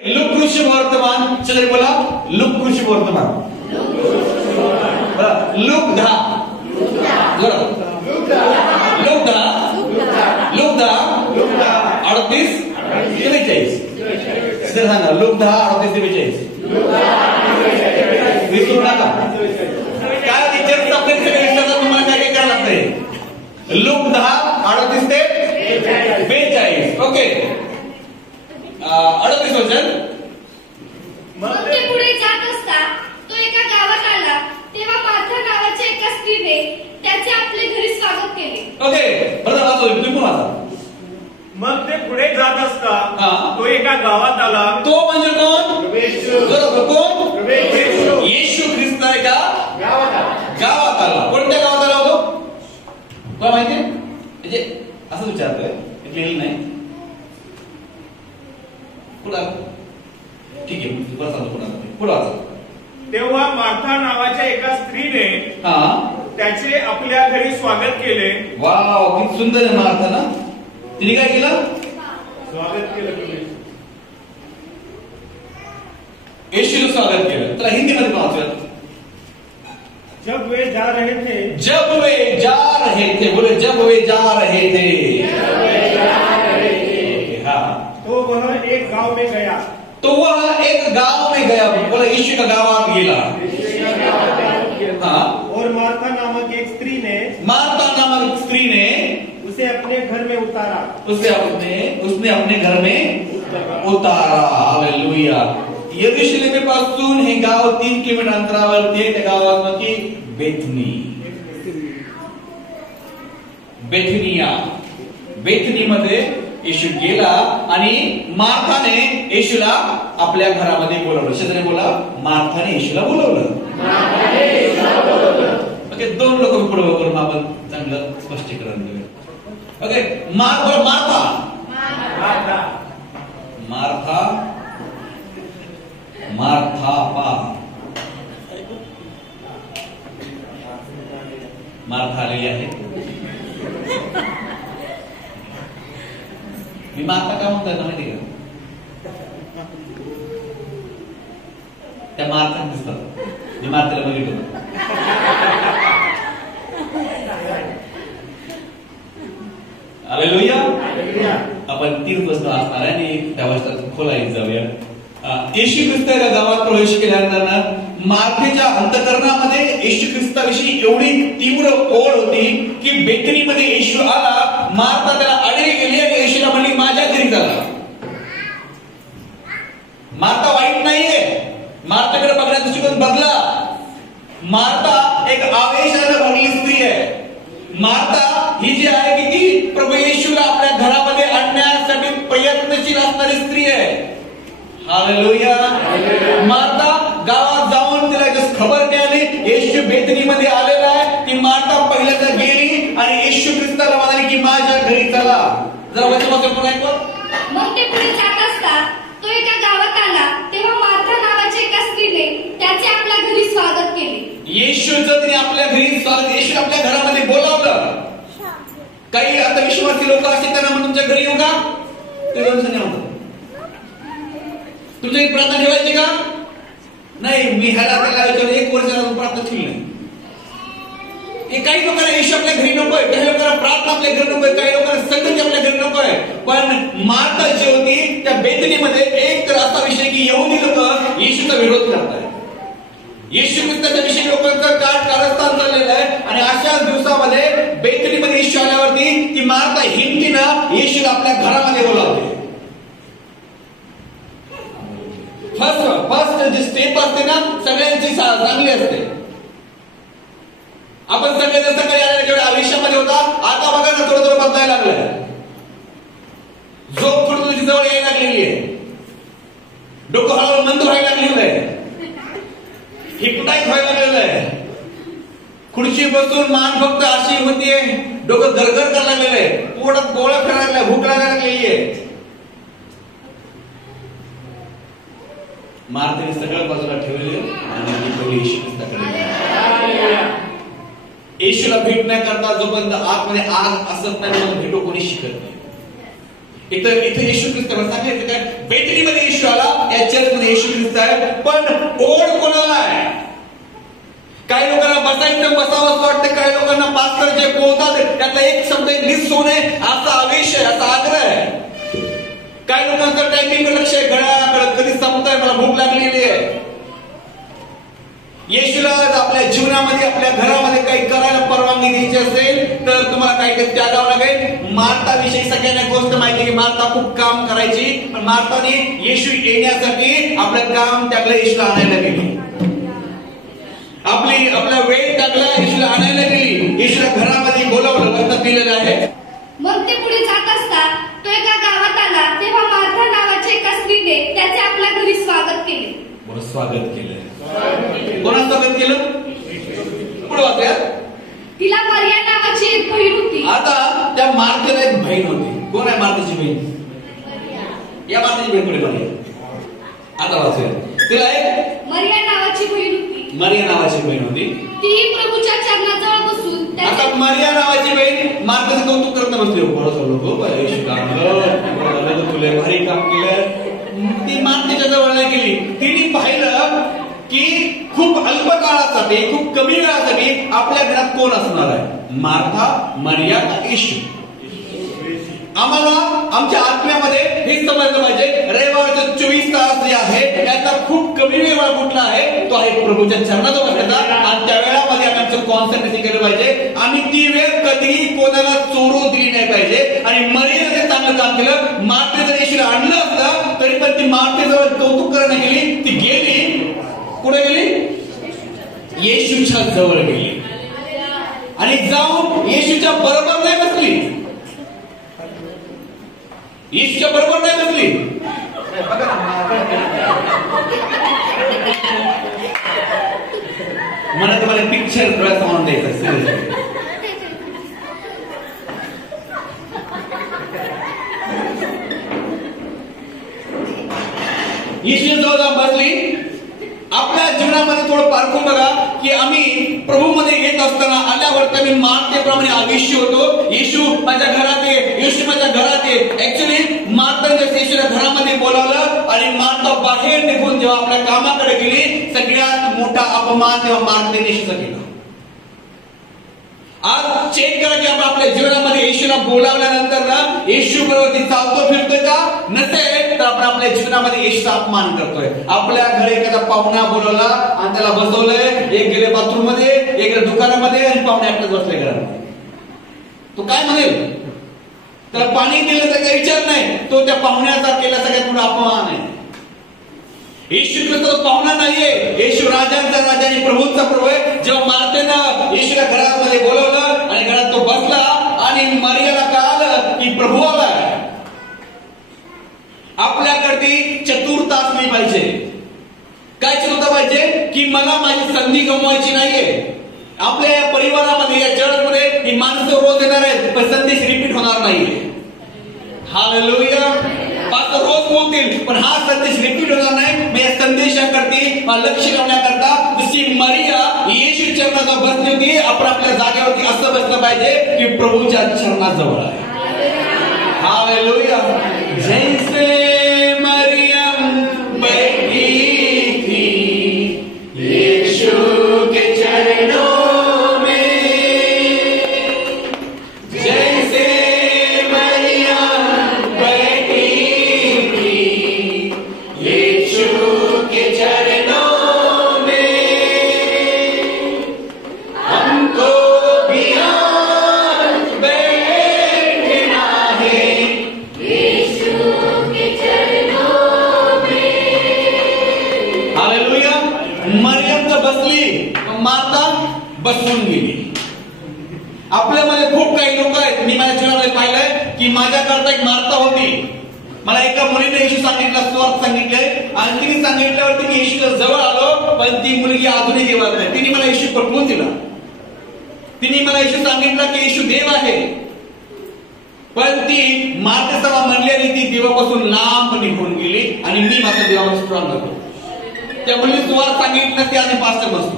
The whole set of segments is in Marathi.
लूक कृषी वर्तमान, चला बोला लूक कृषी वर्तमान, लूक 10, लूक 10 38 43 सांगा लूक 10 38 43 विसरू नका. काय टीचर आपले सगळे विसरतात, तुम्हाला काय काय करायला लागतंय. लूक 10 38 ते 42. ओके 38 वचन. मग ते पुढे जात असता तो एका गावात आला, तेव्हा मार्था नावाच्या एका स्त्रीने त्याचे आपले घरी स्वागत केले. ओके बरं वाचो, तुम्ही पण वाचा. मग ते पुढे जात असता हा. तो एका गावात आला. तो म्हणजे कोण? बरोबर, कोण? येशू ख्रिस्त एका गावात आला. कोणत्या गावात आला होतो कोण माहिती? म्हणजे असं विचारतोय, लिहिलं नाही पुढं. ठीक आहे बरं सांगतो पुढं वाचा. तेव्हा मार्था नावाच्या एका स्त्रीने त्याचे आपल्या घरी स्वागत केले. वाव, किती सुंदर आहे मार्था ना. तिने काय केलं? स्वागत केलं. येशूचं स्वागत केलं. त्याला हिंदीमध्ये वाचूया. जब वे जा रहे थे, जब वे जा रहे थे, बोले जब वे जा रहे थे. हाँ, तो वह एक गांव में गया. तो वह एक गांव में गया, बोले यीशु का गावात गेला. हाँ, और मार्था नामक एक स्त्री ने, मार्था नामक स्त्री ने उसे अपने घर में उतारा. उसने अपने घर में उतारा. हालेलुया. यरूशलेम पासून हे गाव 3 किलोमीटर अंतरावरती आहे. त्या गावात की बेथनी मध्ये येशू गेला आणि मार्थाने येशूला आपल्या घरामध्ये बोलवलं. शेजारी बोला, मार्थाने येशूला बोलवलं. ओके, 2 लोक पुढे करून आपण चांगलं स्पष्टीकरण देऊया. ओके, मार्था आलेली आहे. मी मार्था का म्हणतोय माहिती का? त्या मार्था दिसतात. मी मार्थेला बघितलं. हालेलुया. आपण 3 वचन असणार आहे आणि त्या वचनात खोलात जाऊया. येशू ख्रिस्ताच्या गावात प्रवेश केल्यानंतर मार्थेच्या अंतःकरणामध्ये येशू ख्रिस्ताविषयी एवढी तीव्र ओढ होती की बेथनीमध्ये येशू आला. मार्था त्याला आडवी गेली आणि येशूला म्हणली माझ्या घरी चला. मार्था वाईट नाहीये. मार्थेकडे बघण्याचा दृष्टिकोन बदला. मार्था एक आवेशाने भरलेली स्त्री आहे. मार्था ही जी आहे की ती प्रभू येशूला आपल्या घरामध्ये आणण्यासाठी प्रयत्नशील असणारी स्त्री आहे. हालेलुया. मार्था गावात जाऊन तिला खबर मिळाली येशू बेथनीमध्ये आलेला आहे. ती मार्था पहिल्यांदा गेली आणि येशू ख्रिस्ताला म्हणाली की माझ्या घरी चला. जरा वचन पुन्हा ऐकू. मग ते पुढे जात असता तो एका गावात आला, तेव्हा मार्था नावाच्या एका स्त्रीने त्याचे आपल्या घरी स्वागत केले. येशूचं तिने आपल्या घरी स्वागत, येशू आपल्या घरामध्ये बोलावलं. काही आता विश्वासी लोक असतील त्यांना म्हणून तुमच्या घरी येऊ का? ते नाही म्हणतात. तुमची प्रार्थना ठेवायची का? नाही, मी ह्याला त्याला विचारून 1 वर्ष प्रार्थना ठेवली नाही. काही लोकांना येशू आपल्या घरी नकोय, काही लोकांना प्रार्थना आपल्या घरी नकोय, काही लोकांना संगती आपल्या घरी नकोय. पण मार्था जी होती त्या बेथनीमध्ये एक तर असा विषय की यहुदी लोक येशूचा विरोध करतात. येशू ख्रिस्ताच्या विषयी लोकांचं कारस्थान चाललेलं आहे आणि अशाच दिवसामध्ये बेथनीमध्ये येशू आल्यावरती ती मार्था हिमतीनं येशूला आपल्या घरामध्ये बोलावते. फर्स्ट जी स्टेप असते ना सगळ्यांची चांगली असते. आपण सगळे जर सकाळी आलेल्या जेवढ्या आयुष्यामध्ये होता, आता बघा ना थोडं बदलायला लागलंय. झोप थोडी तुझी जवळ यायला लागलेली आहे. डोकं हळूहळू मंद व्हायला लागलेलं आहे. हिपटाईज व्हायला लागलेलं आहे. खुर्ची बसून मान फक्त अशी होतीये, डोकं गरगर करायला लागलेलं आहे. पोटात गोळा फिरायला लागलाय, भूक लागायला लागलेली आहे. मार्थेने सगळं बाजूला ठेवले आणि येशू ख्रिस्ताकडे. येशूला भेट नाही करता जोपर्यंत आतमध्ये आग असत नाही तोपर्यंत भेटू कोणी शिकत नाही. इथे येशू ख्रिस्त सांगितलं काय, बेथनीमध्ये येशू आला या चर्चमध्ये येशू ख्रिस्त आहे, पण ओढ कोणाला आहे? काही लोकांना बसायचं बसावंच वाटतं, काही लोकांना पास्टर जे बोलतात त्याचा एक शब्द मिस होऊ नये असा आवेश आहे, असा आग्रह आहे. काही लोकांचं टायमिंग लक्ष आहे, घड्याळाकडे कधी संपतंय, मला भूक लागलेली आहे. येशूला आपल्या जीवनामध्ये आपल्या घरामध्ये काही करायला परवानगी द्यायची असेल तर तुम्हाला काही त्यागावं लागेल. मार्था विषयी सगळ्यांना गोष्ट माहिती की मार्था खूप काम करायची, पण मार्थाने येशू येण्यासाठी आपलं काम त्यागलं, येशूला आणायला गेली. आपला वेळ टाकला, येशूला आणायला गेली, येशूला घरामध्ये बोलावलं, वचनात दिलेलं आहे. मग ते पुढे जात असता तो एका गावात आला, तेव्हा मार्था नावाच्या एका स्त्रीने त्याचे आपल्या घरी स्वागत केले. स्वागत केलं. कोणा स्वागत केलं? पुढे वाचा. तिला मरिया नावाची एक बहीण होती. आता त्या मार्थेला एक बहीण होती. कोण आहे मार्थेची बहीण? या मार्थेची बहीण पुढे बहीण. आता वाचूया. तिला एक मरिया नावाची बहीण होती. मरिया नावाची बहीण होती. ती प्रभूच्या चरणाजवळ बसून आता मरिया नावाची बहीण मार्थेचं कौतुक करत बसली. बरोबर लोक येशू काम तुला भारी काम केलं. ती मार्थेच्या जवळ नाही गेली. तिने पाहिलं की खूप अल्प काळासाठी, खूप कमी वेळासाठी आपल्या घरात कोण असणार आहे? मार्था, मरिया का येशू? आम्हाला आमच्या आत्म्यामध्ये हे समजलं पाहिजे, रविवारचे 24 तास जे आहे त्याचा खूप कमी वेळ कुठला आहे? तो आहे प्रभूच्या चरणाजवळ बसायचा. आणि त्या वेळामध्ये आम्ही कॉन्सन्ट्रेशन केलं पाहिजे. आणि ती वेळ कधीही कोणाला चोरू दिली नाही पाहिजे. आणि मरियाने चांगलं काम केलं. मार्थे जर येशूला आणलं असतं तरी पण ती मार्थेजवळ कौतुक करायला गेली. ती गेली, कुठे गेली? येशूच्या जवळ गेली आणि जाऊन येशूच्या बरोबर नाही बसली. येशूच्या बरोबर नाही बसली. मला तुम्हाला पिक्चर थोडासा म्हणून द्यायचा. येशूच्या जवळ जाऊन बसली. आपल्या जीवनामध्ये थोडं पारखून बघा की आम्ही प्रभूमध्ये येत असताना आल्यावर आम्ही मार्थेप्रमाणे आयुष्य होतो. येशू माझ्या घरात ये, येशू माझ्या घरात ये. ऍक्च्युली मार्थाने येशूला घरामध्ये बोलावलं आणि मार्था बाहेर निघून जेव्हा आपल्या कामाकडे गेली, सगळ्यात मोठा अपमान तेव्हा मार्थेने येशूचा केला. आज चेक करा की आपण आपल्या जीवनामध्ये येशूला बोलावल्यानंतर ना येशू बरोबर ती चालतो फिरतोय का? नसेल तर आपण आपल्या जीवनामध्ये येशूचा अपमान करतोय. आपल्या घरी एखादा पाहुणा बोलवला आणि त्याला बसवलंय, एक गेले बाथरूम मध्ये, एक गेले दुकानामध्ये आणि पाहुणे एकटाच बसले घरामध्ये. तो काय म्हणेल? त्याला पाणी दिलं तर काही विचार नाही. तो त्या पाहुण्याचा केला सगळ्यात मोठा अपमान आहे. येशू ख्रिस्त पाहुणा नाहीये. येशू राजांचा राजा आणि प्रभूंचा प्रभू आहे. जेव्हा मार्थेनं येशूला घरामध्ये बोलवलं आणि घरात तो बसला आणि मरियाला कळालं की प्रभू आलाय. आपल्याकडे चतुरता असली पाहिजे. काय चतुरता पाहिजे? की मला माझी संधी गमवायची नाहीये. आपल्या या परिवारामध्ये, या चर्चमध्ये ही माणसं रोज येणार आहेत, पण संदेश रिपीट होणार नाहीये. हालेलुया. पास्टर रोज बोलतील पण हा संदेश रिपीट होणार नाही. मी या संदेशाकरती लक्ष लावण्याकरता जशी मरिया येशू चरणाजवळ बसली होती, आपण आपल्या जागेवरती असं बसलं पाहिजे की प्रभूच्या चरणाजवळ आहे. हालेलुया. जैसे मरियम बैठी थी येशू के चरणों में, जैसे मरियम बैठी थी येशू के चरणों में, हमको भी आज बैठना है येशू के चरणों में. हालेलुया. मरियम तर बसली, मार्था बसून गेली. आपल्यामध्ये खूप काही लोक आहेत, मी माझ्या जीवनामध्ये पाहिलंय की माझ्याकरता एक मार्था होती. मला एका मुलीने येशू सांगितलं, स्वार्थ सांगितलंय आणि तिने सांगितल्यावरती मी येशूच्या जवळ आलो, पण ती मुलगी अजूनही देवात नाही. तिने मला येशू पटवून दिला. तिने मला येशू सांगितलं की येशू देव आहे, पण ती मार्था म्हणली आणि ती देवापासून लांब निघून गेली आणि मी मात्र देवापासून स्ट्रॉंग होतो. त्या मुलीने सुवार्थ सांगितलं नसते आणि पास्टर नसतो,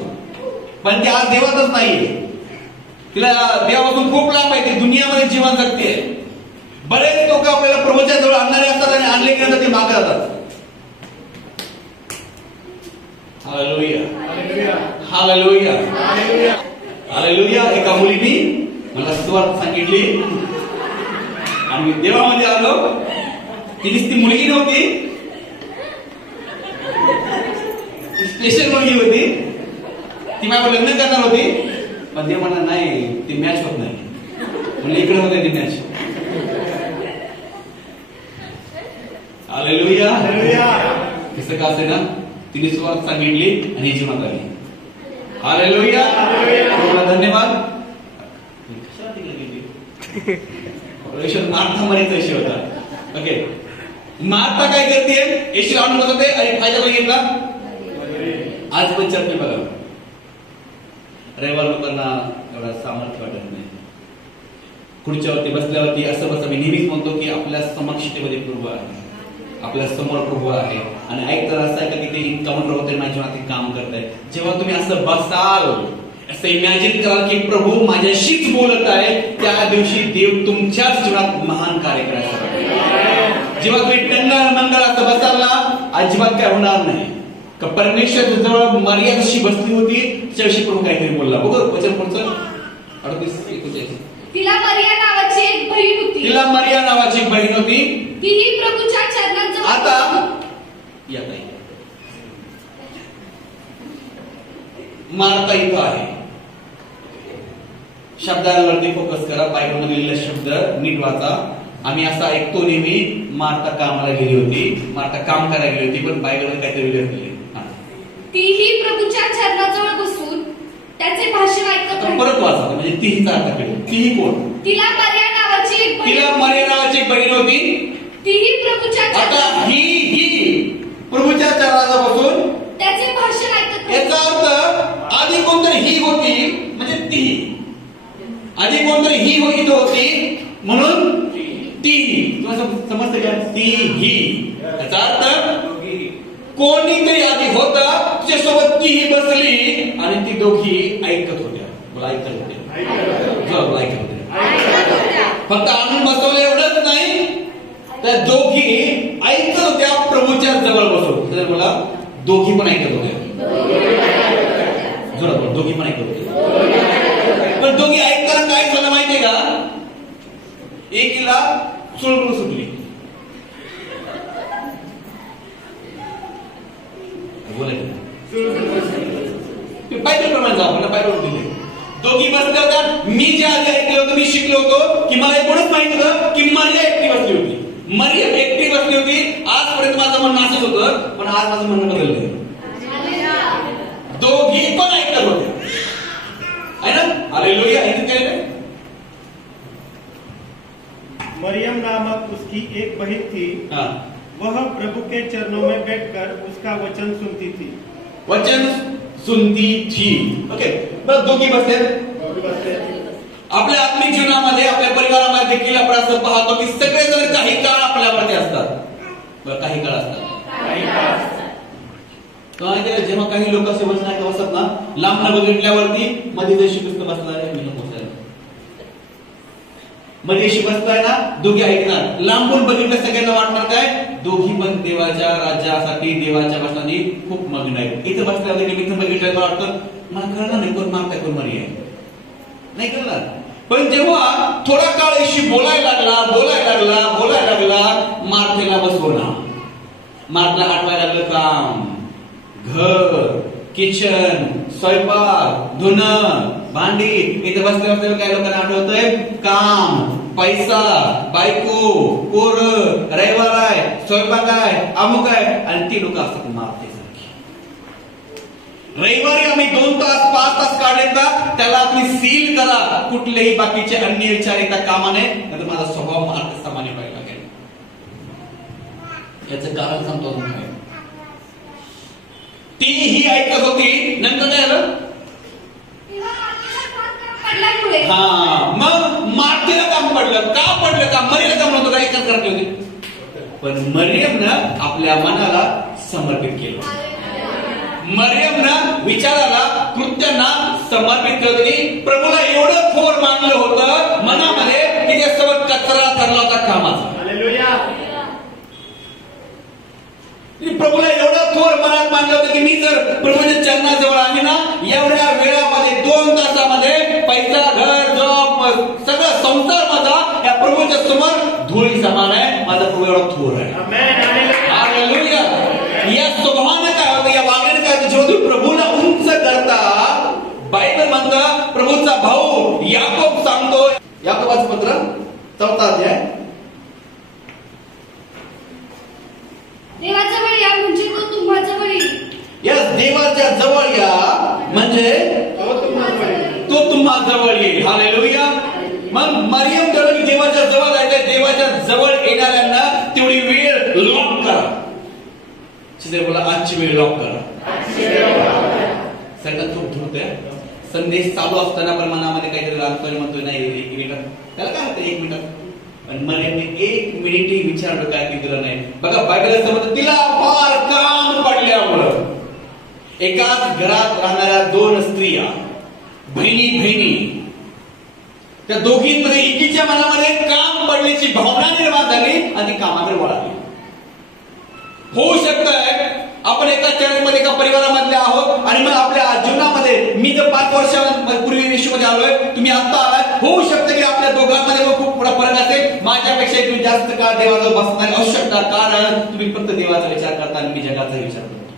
पण ती आज देवातच नाहीये. तिला देवापासून खूप लांब आहे. ती दुनियामध्ये जीवन जगते. बरेच लोक आपल्याला प्रभूच्या जवळ आणणारे असतात आणि आणले की ते मागे जातात. Hallelujah, hallelujah, hallelujah. एका मुलीने मला सुवार्ता सांगितली आणि मी देवामध्ये आलो. ती मुलगी नव्हती, स्पेशल मुलगी होती. ती माझ्यावर लग्न करणार होती, पण ते म्हणणार नाही, ती मॅच होत नाही. म्हणजे इकडे होते ती मॅच. हालेलुया, कसं का असे ना, तिने सुरुवात सांगितली आणि जीवनात आली. हालेलुया, धन्यवाद. मार्था मरीचा विषय होता. ओके, मार्था काय करते, येशू आणून बसवते आणि फायदा बघितला. आज पण चर्च बघा, रविवार लोकांना एवढा सामर्थ्य वाटत नाही. खुर्च्यावरती बसल्यावरती असं बस मी नेहमीच म्हणतो की आपल्या समक्षतेमध्ये प्रभू आहे, आपल्या समोर प्रभू आहे. आणि ऐक तर असं आहे का की ते काउंटर होते माझ्या जीवनात काम करत आहे. जेव्हा तुम्ही असं बसाल, असं इमॅजिन कराल की प्रभू माझ्याशीच बोलत आहे, त्या दिवशी देव तुमच्याच जीवनात महान कार्य करायचं. जेव्हा तुम्ही टंगळ मंगळ असं बसाल ना, अजिबात काय होणार नाही. का परमेश्वर जवळ मर्या जशी बसली होती त्याच्याविषयी प्रभू काहीतरी बोलला. बघ वचन पुढचं 38-39. तिला मरिया नावाची एक बहीण होती. तिला मरिया नावाची एक बहीण होती. तीही प्रभूच्या चरणांजवळ. आता या ताई, मार्था इथं आहे. शब्दांवरती फोकस करा. बायबल मधील शब्द नीट वाचा. आम्ही असा ऐकतो नेहमी, मार्था कामाला गेली होती, मार्था काम करायला गेली होती, पण बायबलमध्ये काहीतरी वेगळं केले. तीही प्रभूच्या चरणाजवळ बसून त्याचे भाषण ऐकत होती. परत वाचा, म्हणजे तीही अर्थ केली. तीही कोण? तिला मरिया नावाची एक बहीण. तिला मरिया नावाची एक बहीण होती. तीही प्रभूच्या. आता ही प्रभूच्या चरणाजवळ बसून त्याचे भाषण ऐकत होती. याचा अर्थ आधी कोणतरी ही होती, म्हणजे ती. आधी कोणतरी ही होती म्हणून ती. तुम्हाला समजतं का? ती ही. याचा अर्थ कोणीतरी आधी होता, तिच्यासोबत तीही बसली आणि ती दोघी ऐकत होत्या. मला ऐकत होत्या, ऐकत होत्या. फक्त आणून बसवलं एवढंच नाही, त्या दोघी ऐकत होत्या प्रभूच्या जवळ बसून. तर मला दोघी पण ऐकत होत्या. जोरात, दोघी पण ऐकत होत्या. पण दोघी ऐकताना काय झालं माहितीये का? एकीला चुळबुळ सुटली. बायबल प्रमाणे जाऊ, मला बायबल दिले. दोघी बसल्या होत्या. मी जे आधी ऐकलं होतं, मी शिकलो होतो की मला एवढंच माहित होतं की मरिया एकटी बसली होती. मरिया एकटी बसली होती. आजपर्यंत माझं म्हणणं असंच होतं, पण आज माझं म्हणणं बदललं. दोघी पण ऐकत होत्या, है ना? हालेलुया. ऐकत काय? मरियम नामक उसकी एक बहन थी. वह प्रभु के चरणों में बैठकर उसका वचन सुनती थी. वचन सुनती थी. ओके, बरं, दोघी बसते. आपल्या आत्मिक जीवनामध्ये, आपल्या परिवारामध्ये देखील आपण असं पाहतो की सगळेजण काही काळ आपल्यावरती असतात. बरं, काही काळ असतात. जेव्हा काही लोक असे वचन बसत ना, लांब न बघितल्यावरती मध्ये जे शिकस्त बसला आहे, मी नको मध्ये बसताय ना, दोघी ऐकणार. लांबून बघितलं सगळ्यांना वाटणार काय? दोघी पण देवाच्या राज्यासाठी, देवाच्या वचनाने खूप मग्न आहेत. इथं बसल्यावर इथं बघितलं मला वाटतं मला कळलं नाही कोण मागताय कोण मरी आहे, नाही कळणार. पण जेव्हा थोडा काळ येशू बोलायला लागला, मार्थेला बसवला. मार्थेला आठवायला लागलं काम, घर, किचन, स्वयंपाक, धुणं, भांडी. इथे बसल्यावर काय लोकांना आठवतंय? काम, पैसा, बायको, पोर, रविवार आहे, स्वयंपाक आहे, अमुक आहे. आणि ती लोक असतात मार्थेसारखी. रविवारी आम्ही 2 तास 5 तास काढता, त्याला तुम्ही सील करा. कुठलेही बाकीचे अन्य विचार येता कामा नये, नाहीतर माझा स्वभाव मार्थ सामान्य व्हायला लागेल. याचं कारण सांगतो तुम्ही. ती ही ऐकत होती. नंतर काय झालं? मग मार्थेला काम पडलं. का पडलं? का मरियमला काम नव्हतं? काय एकच करत होती. पण मरियमनं आपल्या मनाला समर्पित केलं. मरियमनं विचाराला, कृत्यांना समर्पित केलं. प्रभूला एवढं थोर मानलं होतं मनामध्ये की त्यासोबत कचरा ठरला होता कामाचा. प्रभूला एवढं थोर मनात मानलं होतं की मी जर प्रभूच्या चरणाजवळ आहे ना, एवढ्या वेळामध्ये 2 तासामध्ये पैसा, घर, जॉब, सगळं संसार माझा या प्रभूच्या समोर धुळी समान आहे. माझा प्रभू एवढा थोर आहे. हालेलुया. या स्वभावाने काय होतं, या वागण्याने काय होतं, जेव्हा तुम्ही प्रभूला उंच करता, बायबल म्हणतं, प्रभूचा भाऊ याकोब सांगतो, याकोबाचं पत्र 4 अध्याय, देवाजवळ या म्हणजे तो तुम्हा जवळ येईल. या देवाच्या जवळ या म्हणजे तो तुम्हा जवळ येईल. हालेलुया. मग मरियम ठरवलं की देवाच्या जवळ जायचंय. देवाच्या जवळ येणाऱ्यांना तेवढी वेळ लॉक करा. बोला आजची वेळ लॉक करा. सगळ्यात खूप धुरते संदेश चालू असताना पण मनामध्ये काहीतरी लागतोय, म्हणतोय नाही 1 मिनिट, त्याला काय होतं 1 मिनिट. पण मरियमने 1 मिनिटही विचार काय की दिलं नाही. बघा बायबल असं म्हणतं, तिला फार काम पडल्यामुळं एकाच घरात राहणाऱ्या 2 स्त्रिया, बहिणी, त्या दोघींमध्ये एकीच्या मनामध्ये काम पडण्याची भावना निर्माण झाली आणि ती कामाकडे वळाली. होऊ शकतंय आपण एका चर्चमध्ये एका परिवारामधले आहोत आणि मग आपल्या जीवनामध्ये मी जर 5 वर्षांपूर्वी येशूमध्ये आलोय, तुम्ही आता आलाय, होऊ शकतं की आपल्या दोघांमध्ये खूप मोठा फरक असेल. माझ्यापेक्षा तुम्ही जास्त काळ देवाजवळ बसणारी असू शकता, कारण तुम्ही फक्त देवाचा विचार करता आणि मी जगाचा विचार करतो,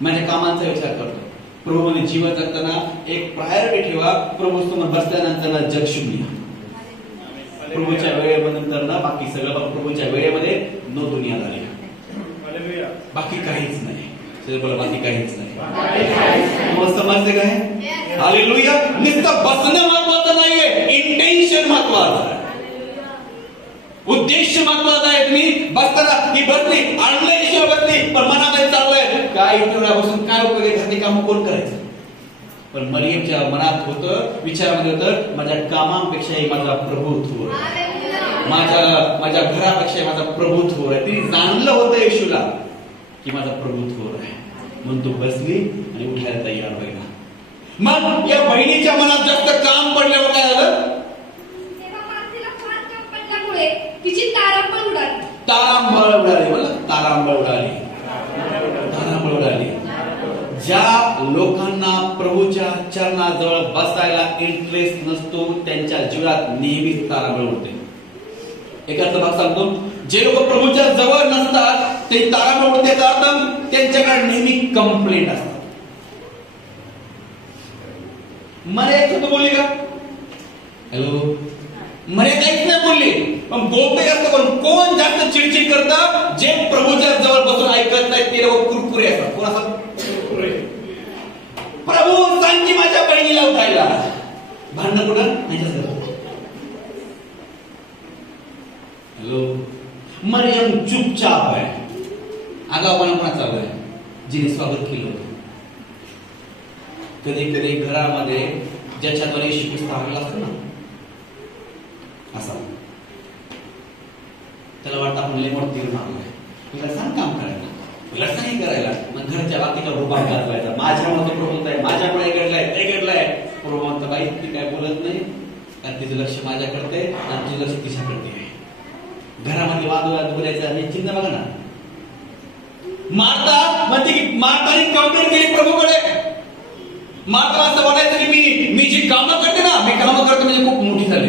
माझ्या कामांचा विचार करतो. प्रभूमध्ये जीवन जगताना एक प्रायोरिटी ठेवा. प्रभू समोर बसल्यानंतर जग शून्य. प्रभूच्या वेळेनंतर ना बाकी सगळं, प्रभूच्या वेळेमध्ये नो दुनिया झाली, बाकी काहीच नाही. बोला बाकी काहीच नाही. मग समजते काय? हालेलुया. नुसतं बसणं महत्वाचं नाहीये, इंटेन्शन महत्वाचं आहे, उद्देश महत्वाचा आहे. तुम्ही बसताना ही बसली, आणलंय शिवाय बसली, पण मनामध्ये चाललंय काय बसून काय उपयोग आहे, घरची कामं कोण करायचं. पण मरियमच्या मनात होतं, विचारामध्ये होतं, माझ्या कामांपेक्षाही माझा प्रभू थोर, माझ्या घरापेक्षा माझा प्रभू थोर आहे. तिने जाणलं होतं येशूला की माझा प्रभू थोर आहे, म्हणून तू बसली आणि उठायला तयार व्हायला. मग या बहिणीच्या मनात जास्त काम पडल्यावर काय झालं, तिची तारांबळ उडाली. तारांबळ उडाली. ज्या लोकांना प्रभूच्या चरणाजवळ बसायला इंटरेस्ट नसतो, त्यांच्या जीवनात नेहमीच तारांबळ उडते. एकाचा भाग सांगतो, जे लोक प्रभूच्या जवळ नसतात ते तारांबळ उडते, त्याचा अर्थ त्यांच्याकडे नेहमी कंप्लेंट असतात. मर्यादा तू बोलली का? हॅलो, मर्यादा काहीच नाही बोलली, पण बोलते जास्त कोण जास्त चिडचिड करतात, जे प्रभूच्या जवळ बसून ऐकत नाही ते लोक कुरकुरे असतात. कोण असतात? प्रभू सांग की माझ्या बहिणीला उठायला. भांडण कुठं? हॅलो, मरियम चुपचाप आहे. आगाऊपणा कोणा चालू आहे? जिने स्वागत केलं होतं. कधी कधी घरामध्ये ज्याच्याद्वारे येशू ख्रिस्त आलेला असतो ना, असा त्याला वाटतं आपण लय मोठं तीर मारलाय, तुला सांग काम करायला, तुला सांग करायला. मग घरच्या बाकीचा रुबाब घालवायचा, माझ्यामुळे प्रभू आहे, माझ्यामुळे घडलाय, ते घडलाय. प्रभू म्हणतो बाई ती काय बोलत नाही, कारण तिचं लक्ष माझ्याकडे आणि तिचं लक्ष तिच्याकडे आहे. घरामध्ये वादविवाद बोलायचा आणि चिन्ह बघा ना. मार्था म्हणते की मार्थाने कंप्लेंट केली प्रभूकडे. मार्था असं वाटायचं की मी जी कामं करते ना, मी कामं करते म्हणजे खूप मोठी झाली.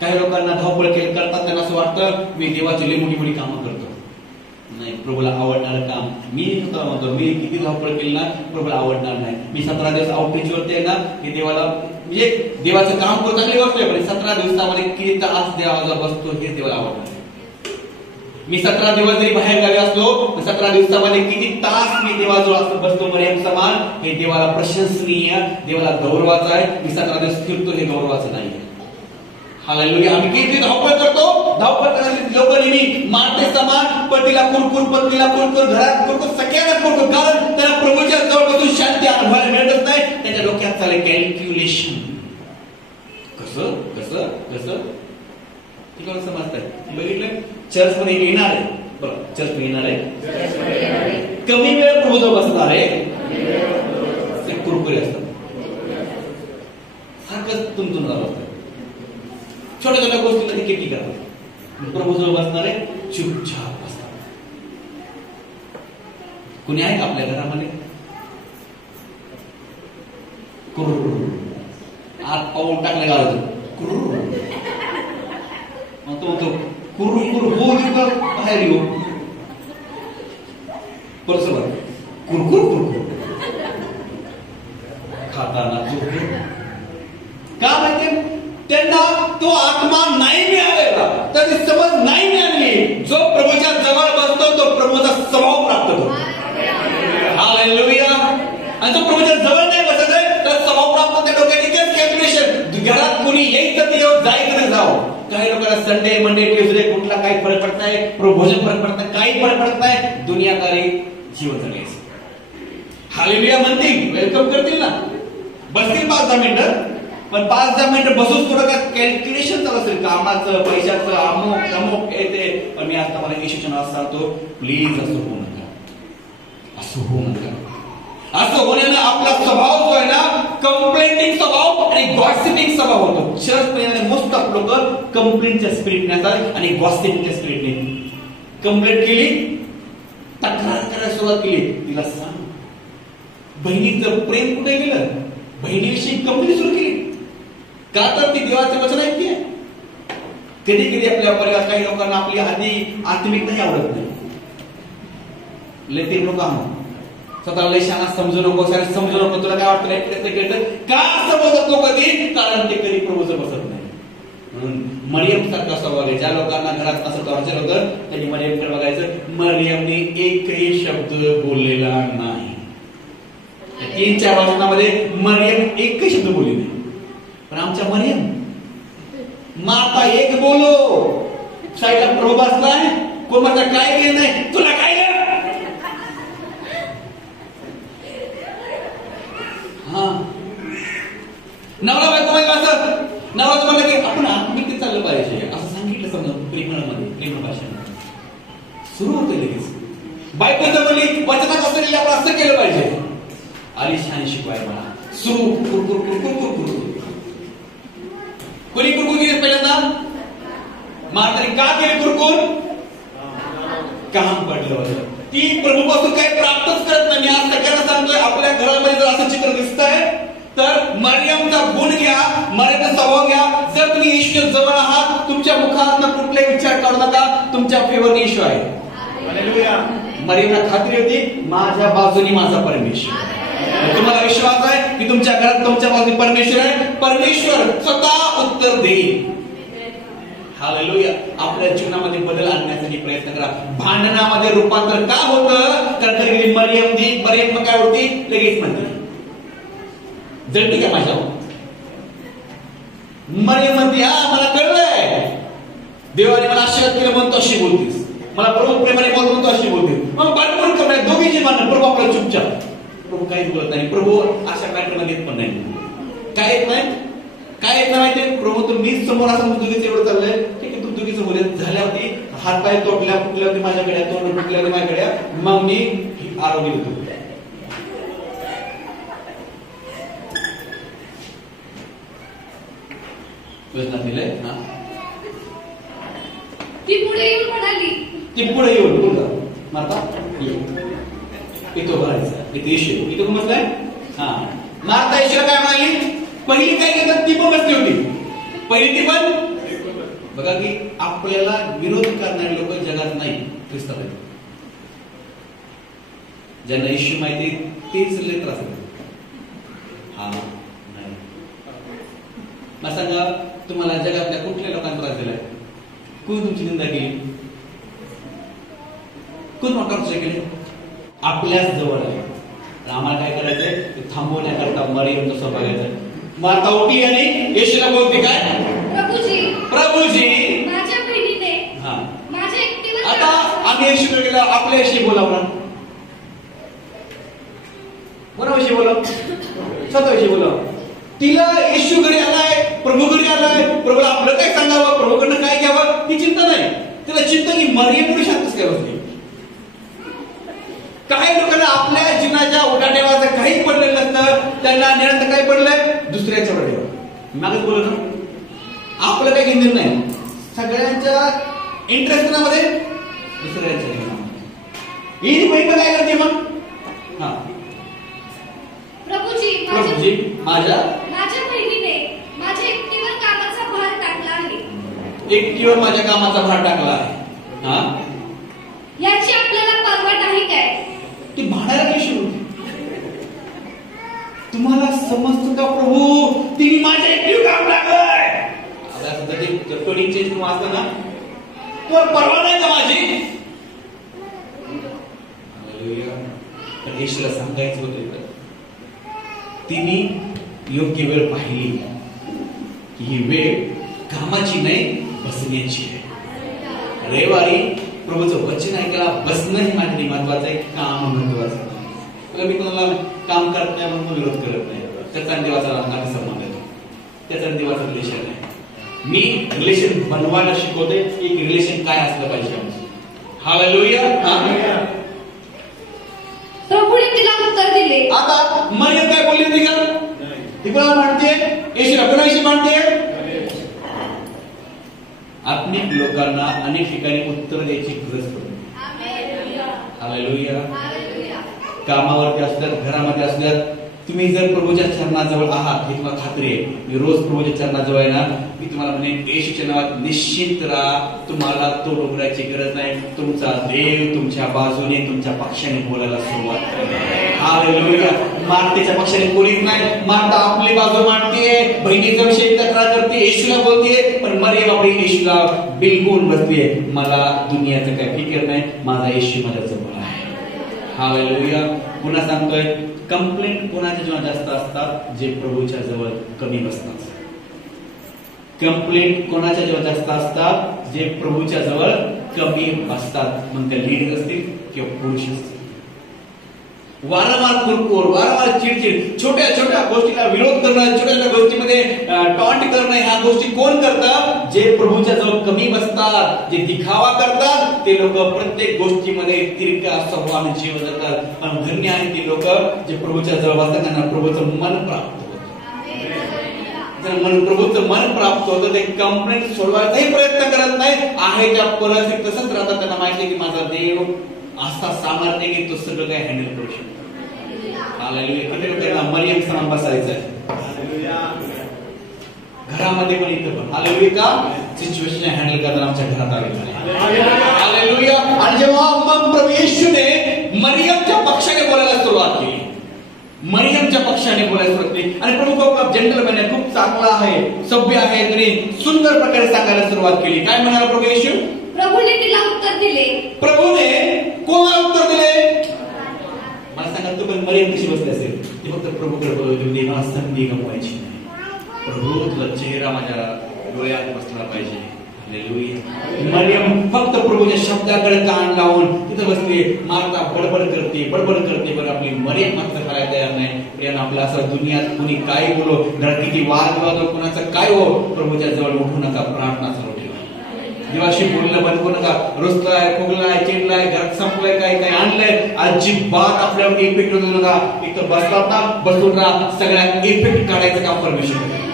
काही लोकांना धावपळ केली करतात, त्यांना असं वाटतं मी देवाची लई मोठी कामं करतो. नाही, प्रभूला आवडणारं काम मी म्हणतो, मी किती धावपळ केली ना प्रभूला आवडणार नाही. मी 17 दिवस आउटरीच वरती आहे ना, हे देवाला म्हणजे देवाचं काम करतो चांगली गोष्ट आहे, पण 17 दिवसामध्ये किती तास देवाला बसतो हे देवाला आवडणार. मी 17 दिवस जरी बाहेर गावी असलो, 17 दिवसामध्ये किती तास मी देवाजवळ बसतो मरियम समान, हे देवाला प्रशंसनीय, देवाला गौरवाचं आहे. मी 17 दिवस फिरतो हे गौरवाचं नाही. हालेलुया. आम्ही किती धावपळ करतो, धावपळ करणारी लोक नेहमी मारते समान, पतीला कुरकुर, पत्नीला कुरकुर, घरात कुरकुर, सगळ्यांना कुरकुर, कारण त्याला प्रभूच्या जवळ बसून शांती अनुभवायला मिळतच नाही. त्याच्या डोक्यात चालले कॅल्क्युलेशन, कसं कसं कसं. तुम्हाला समजतंय? बघितलं, चर्च मध्ये येणार आहे, बरं चर्च मध्ये येणार आहे, कमी वेळ प्रभू जवळ बसणार आहे, कुरकुरे असतात, सारखंच तुमतून झालं असतं, छोट्या छोट्या गोष्टीला ते किती करतात. प्रभू जवळ बसणारे चुपचाप असतात. कुणी आहे का आपल्या घरामध्ये? आत पाऊल टाकलं गावात तो कुरू हो का बाहेर येऊ परसवर कुरकुर खाताना का माहिती? त्यांना तो आत्मा नाही मिळालेला, त्याची समज नाही मिळाली. जो प्रभूच्या जवळ बसतो तो प्रभूचा स्वभाव प्राप्त करतो. हालेलुया. आणि जो प्रभूच्या जवळ नाही बसत आहे तर स्वभाव प्राप्त त्या डोक्याची कॅल्क्युलेशन. घरात कोणी येईल तर ते येऊ, जाईल तर जाऊ. काही लोकांना संडे मंडे ट्युजडे कुठला काही फरक पडत नाही, भोजन फरक पडत नाही, काही फरक पडत नाही. दुनियादारी जीवन जगायचं. हालेलुया म्हणतील, वेलकम करतील ना, बसतील 5-10 मिनिटं, पण 5-10 मिनिटं बसून थोडं काय कॅल्क्युलेशन चालू असेल कामाचं, पैशाचं, अमुक येते. पण मी आता मला येशूच्या नावात सांगतो, प्लीज असं होऊ नका, असं होऊ नका. असं होण्यानं आपला स्वभाव जो आहे ना, कंप्लेंटिंग स्वभाव आणि गॉसिपिंग स्वभाव होतो. चर्च मध्ये मोस्ट ऑफ लोक कंप्लेंटच्या स्पिरिटने असतात आणि गॉसिपिंगच्या स्पिरिटने. कंप्लेंट केली, तक्रार करायला सुरुवात केली, तिला सांग बहिणीचं प्रेम कुठे गेलं, बहिणीविषयी कंप्लेंट सुरू केली का? तर ती देवाचे वचन ऐकते. कधी कधी आपल्या परिवारात काही लोकांना आपली आधी आत्मिकता आवडत नाही. लेते लोक आहोत स्वतःला लय शहाणा समजू नको, समजू नको, तुला काय वाटतं नाही का समजत नको कधी? कारण ते कधी प्रभूचं बसत नाही. म्हणून मरियम सारखा स्वभाव आहे. ज्या लोकांना घरात असं टॉर्चर होतं त्यांनी मरियमकडे बघायचं. मरियमने एकही शब्द बोललेला नाही. 3-4 वचनामध्ये मरियम एकही शब्द बोलली नाही. पण आमच्या मरियम माता एक बोलो, साईडला प्रभू बसलाय, कोण म्हणता काय केलं नाही, तुला काय नवरा बायको असं नवरा म्हणलं की आपण आत्मिकतेत चाललं पाहिजे असं सांगितलं. समजा प्रेम भाषेने सुरू होते लगेच. बायकोचं म्हणली वचनात असलेले आपण असं केलं पाहिजे. आलिशान शिकवाय मला सुरू कुरकुर कोणी कुरकुर केली पहिल्यांदा? म्हातारी का केली कुरकुर? काम पडलं. ती प्रभूपासून काही प्राप्तच करत नाही. मी आज सगळ्यांना सांगतोय, आपल्या घरामध्ये जर असं चित्र दिसतंय तर मरियमचा गुण घ्या, मरियमचा स्वभाव घ्या. जर तुम्ही येशूच्या जवळ आहात, तुमच्या मुखातून कुठलाही विचार काढू नका, तुमच्या फेवरने येशू आहे. हालेलुया. मरियमला खात्री होती, माझ्या बाजूनी माझा परमेश्वर. तुम्हाला विश्वास आहे की तुमच्या घरात तुमच्या बाजूने परमेश्वर आहे. परमेश्वर स्वतः उत्तर देईल. हालेलुया. आपल्या जीवनामध्ये बदल आणण्यासाठी प्रयत्न करा. भांडणामध्ये रूपांतर का होतं? कारण कधी मरियम काय होती, लगेच म्हणते जळती का माझ्या? मरियम म्हणते मला कळलंय, देवाने मला आशीर्वाद केलं म्हणून अशी बोलतीस, मला प्रभू प्रेमाने बोलतो म्हणून अशी बोलतीस. मग बरोबर करणार दोघीची मानणं. प्रभू आपल्याला चुपचाप, प्रभू काहीच बोलत नाही. प्रभू अशा मॅटरमध्ये येत पण नाही. काय येत नाही माहितीये? प्रभू तर मीच समोर असं दुगीचं एवढं चाललंय, ठीक आहे, तू दुगीचं बोलत झाल्यावरती हात पाय तोडल्या, कुठल्या होती माझ्याकडे, तोंड कुठल्या होती माझ्याकडे, मग मी आरोग्य देतो. ती पुढे येऊन म्हणाली, माता इथं भरायचं, इथे येशू, इथं कोण बसलाय? माता येशूला काय म्हणाली? पहिली काय घेतात ती पण बसली होती. पहिली ती पण बघा की आपल्याला विरोध करणारे लोक जगात नाही, ख्रिस्तात आहेत. ज्यांना येशू माहिती तेच लय त्रास होतो. नाही मला सांगा, तुम्हाला जगातल्या कुठल्या लोकांना त्रास दिलाय? कोण तुमची निंदा केली? कोण मोठा केले? आपल्याच जवळ आहे. आम्हाला काय करायचंय? थांबवण्याकरता मरियमचा स्वभाव घ्यायचा. माता उठी आणि येशूला बोलते काय? प्रभूजी माझ्या बहिणीने माझ्या एकटीवर. आता आम्ही येशूकडे गेलो, आपल्याशी बोलावं, कोणाविषयी बोलावं? स्वतःविषयी बोलावं. तिला येशू घरी आलाय, प्रभू घरी आलाय, प्रभूला आपलं काय सांगावं, प्रभूकडनं काय घ्यावं, ती चिंता नाही. तिला चिंता की मरियम शांतच काय बसली. काही लोकांना आपल्या जीवनाच्या उठाठेवाचं काही पडलेलं नसतं, त्यांना निरंतर काय पडलंय? दुसऱ्याच्या वडेवर. मागच बोलत ना, आपलं काही घेणं नाही. सगळ्यांच्या इंटरेस्ट मध्ये दुसऱ्यांच्या. ही बहीण काय करते? मग प्रभूजी माझ्या बहिणीने माझ्या एकटीवर कामाचा भार टाकला आहे. एकटीवर माझ्या कामाचा भार टाकला आहे. हा, याची आपल्याला परवाट आहे काय? ती भांडायला कशी होती? तुम्हाला समजतो का प्रभू, तिने माझ्या एकटीवर काम टाकलंय. आता सध्या ते कोडिंग चेंज करून वाचलं ना, तुला परवा नाही का माझी? पण येशूला सांगायचं होतं, तिने योग्य वेळ पाहिली की ही वेळ कामाची नाही, बसण्याची आहे. रविवारी प्रभूचं वचन ऐकायला बसणं हे माझ्यासाठी महत्वाचं आहे, काम महत्वाचं आहे. मी कोणाला काम करत नाही म्हणून विरोध करत नाही. त्याचा देवाचा नाता संबंध येतो, त्याचा देवाचा रिलेशन आहे. मी रिलेशन बनवायला शिकवते, एक रिलेशन काय असलं पाहिजे आमचं. हालेलुया. प्रभूने तिला उत्तर दिले. आता मरियम काय बोलली होती का? ती कोणाला मानते? येशूला कोणाशी मानते? आत्मिक लोकांना अनेक ठिकाणी उत्तर द्यायची गरज पडते. हालेलुया. कामावरती असल्यात, घरामध्ये असल्यात, तुम्ही जर प्रभूच्या चरणाजवळ आहात हे तुम्हाला खात्री आहे. मी रोज प्रभूच्या चरणाजवळ आहे ना, मी तुम्हाला म्हणेन येशूच्या नावात निश्चित राहा. तुम्हाला तो डोंगराची गरज नाही. तुमचा देव तुमच्या बाजूने, तुमच्या पक्षाने बोलायला सुरुवात करेल. हालेलुया. मार्तेच्या पक्षाने कोणीच नाही. मार्ता आपली बाजू मांडतीये, बहिणीचा विषयी तक्रार करते, येशूला बोलतीये. पण मरियम आपली येशूला बिलकुल बसलीये. मला दुनियाचं काही फिकर नाही, माझा येशू माझ्या जवळ आहे. हालेलुया. पुन्हा सांगतोय, कंप्लेंट कोणाच्या जेव्हा जास्त असतात? जे प्रभूच्या जवळ कमी बसतात. कंप्लेंट कोणाच्या जेव्हा जास्त असतात? जे प्रभूच्या जवळ कमी बसतात. मग त्या लीडर असतील किंवा पुरुष असतील. वारंवार कुरकुर, वारंवार चिडचिड, छोट्या छोट्या गोष्टीला विरोध करणं, छोट्या छोट्या गोष्टीमध्ये टॉन्ट करणं, ह्या गोष्टी कोण करतात? जे प्रभूच्या जवळ कमी बसतात, जे दिखावा करतात, ते लोक प्रत्येक गोष्टीमध्ये तिरका स्वभावाने जीवन जगतात. पण धन्य आहेत ती लोक जे प्रभूच्या जवळ बसतात, त्यांना प्रभूचं मन प्राप्त होतं. प्रभूचं मन प्राप्त होतं. ते कंप्लेंट सोडवायचाही प्रयत्न करत नाही, आहे त्या परिस्थितीत तसंच राहतात. त्यांना माहिती आहे की माझा देव असा सामर्थ्य की तो सगळं काही हँडल करू शकतो. हालेलुया. किती लोकांना मरियम समान बसायचं आहे घरामध्ये पण, इथं पण. हालेलुया. का सिच्युएशन हँडल करताना आमच्या घरात आले. हालेलुया. आणि जेव्हा मग प्रभू येशूने मरियमच्या पक्षाने बोलायला सुरुवात केली, मरियमच्या पक्षाने बोलायला सुरुवात केली. आणि प्रभू खूप जेंटलमॅन आहे, खूप चांगला आहे, सभ्य आहे, तरी सुंदर प्रकारे सांगायला सुरुवात केली. काय म्हणाला प्रभू येशू? प्रभूने तिला उत्तर दिले. प्रभूने कोणाला उत्तर दिले? मला सांगा, तू पण मरियम कशी बसली असेल? ती फक्त प्रभूकडे बोलत होती, मला संधी गमवायची नाही. प्रभू तुझा चेहरा माझ्या डोळ्यात बसला पाहिजे. हालेलुया. मरियम फक्त प्रभूच्या शब्दाकडे कान लावून तिथं बसली. मार्ता बडबड करते, पण आपली मरियम मात्र करायला तयार नाही. प्रियानं, आपलं असं दुनियात कुणी काय बोलो, घरात किती वाद विवाद हो, कुणाचं काय हो, प्रभूच्या जवळ उठू नका, प्रार्थना चालू ठेवा. देवाशी बोलणं बंद करू नका. रुसलाय, फुगलाय, चिडलाय, घरात संपलाय, काय आणलंय, अजिबात आपल्यावर इफेक्ट होऊ नका. एक तर बसलात ना, बसून राहा. सगळ्या इफेक्ट काढायचं काम परमेश्वर करेल.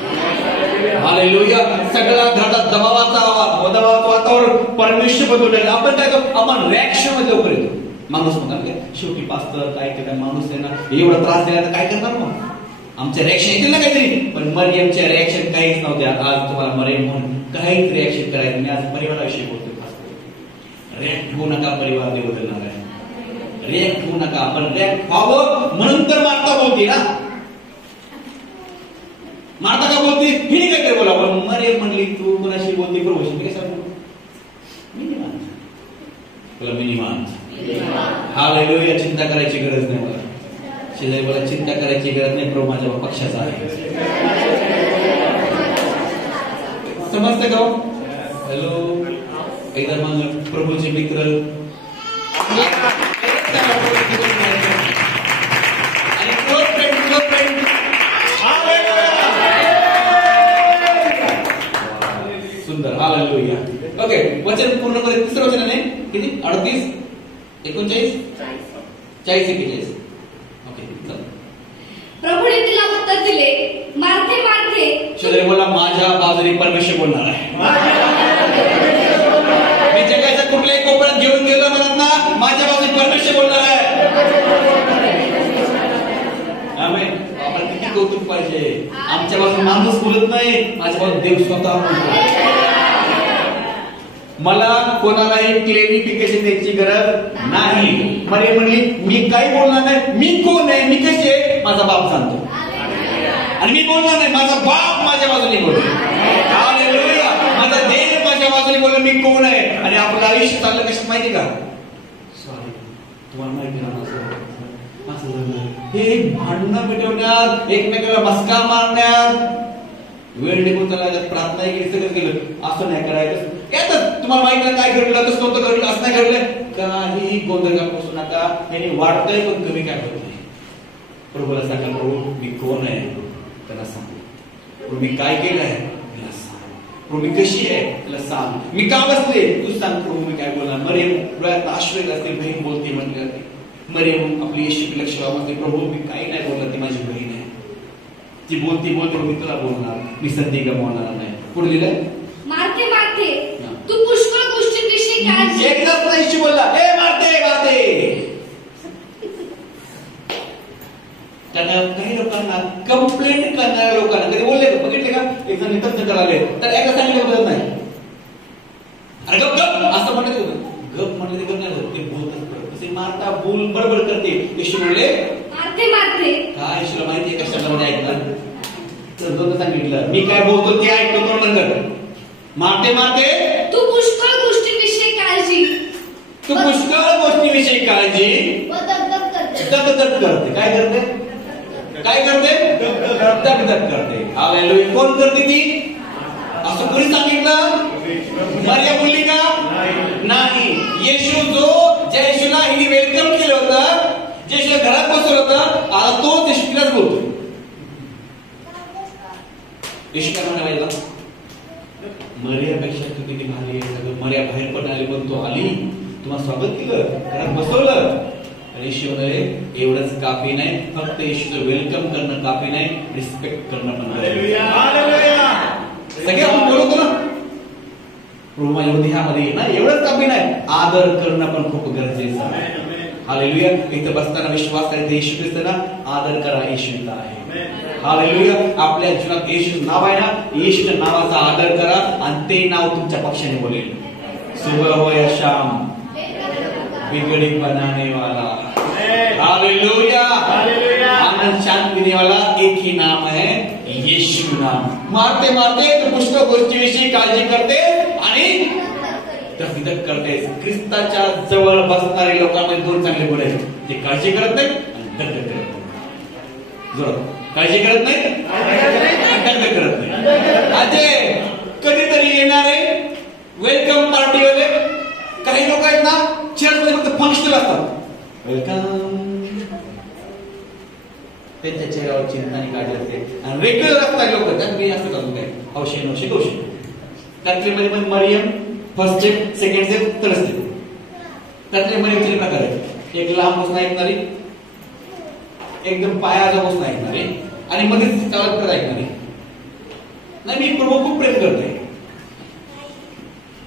हालेलुया. सगळा घरात दबावाचं वातावरण परमेश्वर बदलून आपण काय करतो? आपण रिॲक्शन मध्ये लवकर येतो. माणूस मग शेवटी पास्टर काय केलं, माणूस आहे ना, एवढा त्रास दिला तर काय करणार मग? आमच्या रिॲक्शन येतील ना काहीतरी. पण मरियमच्या रिॲक्शन काहीच नव्हत्या. आज तुम्हाला मरियम म्हणून काहीच रिॲक्शन करायचं. मी आज परिवाराविषयी बोलतो. रिॲक्ट होऊ नका, परिवार देव बदलणार आहे. रिॲक्ट होऊ नका, आपण रिॲक्ट व्हावं म्हणून तर मार्ता बोलते ना. मार्ता का बोलते? हिने काय बोला, पण मरियम म्हणली तू कोणाशी बोलते? प्रभूशी. मी काय सांगू? मिनी माणूस. हालेलुया. चिंता करायची गरज नाही. मला शेजारी बोला, चिंता करायची गरज नाही, प्रभू माझ्या पक्षाचा आहे. समजतं का? हॅलो. एकदा मग प्रभूचे मित्र सुंदर. हालेलुया. ओके. वचन पूर्ण करे. तिसरं वचन आहे किती? 38, 39, 40, 41. प्रभूने तिला उत्तर दिले, मार्थे मार्थे. शेजारी बोला, माझ्या बाजूने परमेश्वर बोलणार आहे. मी जगाच्या कुठल्याही कोपऱ्यात घेऊन गेलो म्हणत ना, माझ्या बाजूने परमेश्वर बोलणार आहे. आमेन. आपण किती कौतुक पाहिजे. आमच्या बाजून माणूस बोलत नाही, माझ्या बाजून देव स्वतः बोलतो. मला कोणालाही क्लेरिफिकेशन द्यायची गरज नाही. मरियम म्हणली मी काही बोलणार नाही, मी कोण आहे, मी कशी आहे, माझा बाप सांगतो. आणि मी बोलणार नाही, माझा बाप माझ्या बाजूने बोलतो. हालेलुया. माझा देव माझ्या बाजूने बोलतो, मी कोण आहे. आणि आपलं आयुष्य चाललं कसं माहिती का? सॉरी, तुम्हाला माहिती ना हे भांडणं मिटवण्यात, एकमेकाला मस्का मारण्यात वेळ निघून चालला. प्रार्थना केली, सगळं केलं, असं नाही करायचं. तुम्हाला माहिती नाही काय घडलं, तसं नव्हतं घडलं, असं नाही घडलं. काही गोंधळ बसू नका. यांनी वाढतंय पण कमी काय होत नाही. प्रभूला सांगा, प्रभू मी कोण आहे त्याला सांग. प्रभू मी काय केलंय त्याला सांग. प्रभू मी कशी आहे त्याला सांग. मी का बसले तू सांग. प्रभू मी काय बोलणार. मरियम डोळ्यात आश्रय असते, बहीण बोलते म्हटले जाते. मरियम आपली येशूकडे लक्ष लावते. प्रभू मी काही नाही बोलणार, ती माझी बहीण आहे, ती बोलती बोलते, मी तुला बोलणार, मी संधी गमावणार नाही. पुढे लिहिलंय मार्थे मार्थे तू पुष्कळ गोष्टींविषयी काळजी. एकदाच नाही बोलला, ए मारते मारते. त्यांना काही लोकांना कंप्लेंट करणाऱ्या लोकांना कधी बोलले का, बघितले का? एक जण नितंत कराले तर एका सांगितलं बोलत नाही. अरे गप गप असं म्हणत होतं. गप म्हणलं ते गप नाही होत, ते बोलतच करत. तसे मारता बोल बडबड करते. येशू म्हणले मार्थे मार्थे. काय येशूला माहिती आहे कशामध्ये ऐकलं तर दोन सांगितलं, मी काय बोलतो ते ऐकतो नंतर. मारते मारते तू पुष्कळ गोष्टींविषयी काळजी. तू पुष्कळ गोष्टीविषयी काळजी व दगदग करते. दगदग करते. काय करते? काय करते? दगदग करते. हालेलुया. कोण करते ती? असं कोणी सांगितलं? मरियम बोलली का? नाही. येशू ज्या येशूला हिने वेलकम केलं होतं, जे येशूला घरात बसवलं होतं, आता तो येशूलाच बोलतो. येशू काय म्हणायला, मरियापेक्षा तू किती भारी आहे. सगळं मरिया बाहेर पण आली, पण तू आली, तुम्हाला स्वागत केलं, घरात बसवलं. आणि येशू म्हणाले एवढंच काफी नाही, फक्त येशूचं वेलकम करणं काफी नाही, रिस्पेक्ट करणं पण. सगळे आपण बोलतो ना, प्रभू माझ्या ह्यामध्ये ना, एवढंच काफी नाही, आदर करणं पण खूप गरजेचं आहे. हालेलुया. इथं बसताना विश्वास करायचा येशू ख्रिस्ताना आदर करा, येशूचा आहे. हालेलुया. आपल्या जीवनात येशूचं नाव आहे ना, येशूच्या नावाचा आदर करा आणि ते नाव तुमच्या पक्षाने बोलेल. सुबह हो या शाम बिगड़ी बनाने वाला, हालेलुया, आनंद शांत देने वाला एक ही नाम है, येशू नाम. मारते मारते तो पुष्कळ गोष्टीविषयी काळजी करते आणि दगदग करते. ख्रिस्ताच्या जवळ बसणारे लोकांमध्ये दोन चांगले गुण आहेत, ते काळजी करत नाही आणि दगदग करत नाही. काळजी करत नाही, दगदग करत नाही. अजय कधीतरी येणारे वेलकम पार्टीवाले काही लोक आहेत ना, चर्चमध्ये फक्त फंक्शनल असतात. वेलकम, त्यांच्या चेहऱ्यावर चिंता आणि काळजी असते. आणि रेग्युलर असतात लोक, त्यात मी असं करतो काय औषध नवशे कौशल. त्यातले मध्ये पण मरियम first step, second step, third step. त्यातले मरियमचे प्रकार आहेत. एक लांब बसणं ऐकणारी, एकदम पायाचा बसणं ऐकणारी आणि मध्येच चालत करत ऐकणारी. नाही मी प्रभू खूप प्रेम करतोय,